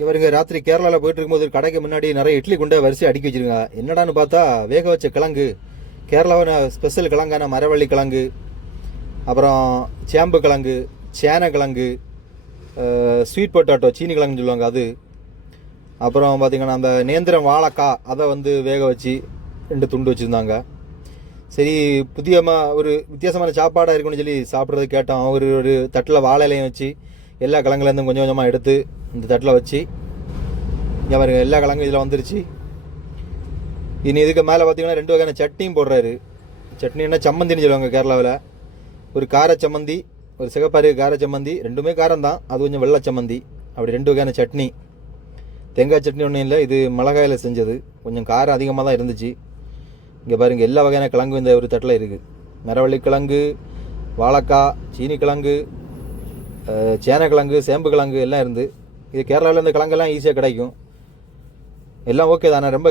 இவருங்க ராத்திரி கேரளாவில் போயிட்டு இருக்கும்போது கடைக்கு முன்னாடி நிறைய இட்லி குண்டை வரிசை அடுக்கி வச்சிருக்காங்க. என்னடான்னு பார்த்தா வேக வச்ச கிழங்கு, கேரளாவோட ஸ்பெஷல் கிழங்கான மரவள்ளி கிழங்கு, அப்புறம் சேம்பு கிழங்கு, சேனை கிழங்கு, ஸ்வீட் பொட்டாட்டோ சீனி கிழங்குன்னு சொல்லுவாங்க அது, அப்புறம் பார்த்திங்கன்னா அந்த நேந்திரம் வாழைக்காய் அதை வந்து வேக வச்சு 2 துண்டு வச்சுருந்தாங்க. சரி ஒரு வித்தியாசமான சாப்பாடாக இருக்குன்னு சொல்லி சாப்பிட்றது கேட்டோம். ஒரு தட்டில் வாழை இலையும் வச்சு எல்லா கிழங்குலேருந்தும் கொஞ்சம் கொஞ்சமாக எடுத்து இந்த தட்டில் வச்சு இங்கே பாருங்க எல்லா கிழங்கும் இதில் வந்துருச்சு. இனி இதுக்கு மேலே பார்த்தீங்கன்னா 2 வகையான சட்னியும் போடுறாரு. சட்னின்னா சம்மந்தின்னு சொல்லுவாங்க கேரளாவில். ஒரு கார சம்மந்தி, ஒரு சிகப்பாரி கார சம்மந்தி, ரெண்டுமே காரம் தான், அது கொஞ்சம் வெள்ளை சம்மந்தி, அப்படி 2 வகையான சட்னி. தேங்காய் சட்னி ஒன்றும் இல்லை, இது மிளகாயில் செஞ்சது, கொஞ்சம் காரம் அதிகமாக தான் இருந்துச்சு. இங்கே பாருங்கள் எல்லா வகையான கிழங்கும் இந்த ஒரு தட்டில் இருக்குது. மரவள்ளி கிழங்கு, வாழைக்காய், சீனி கிழங்கு, சேனை கிழங்கு, சேம்பு கிழங்கு எல்லாம் இருந்து. இது கேரளாவில் இந்த கிழங்கெல்லாம் ஈஸியாக கிடைக்கும். எல்லாம் ஓகே தானே? ரொம்ப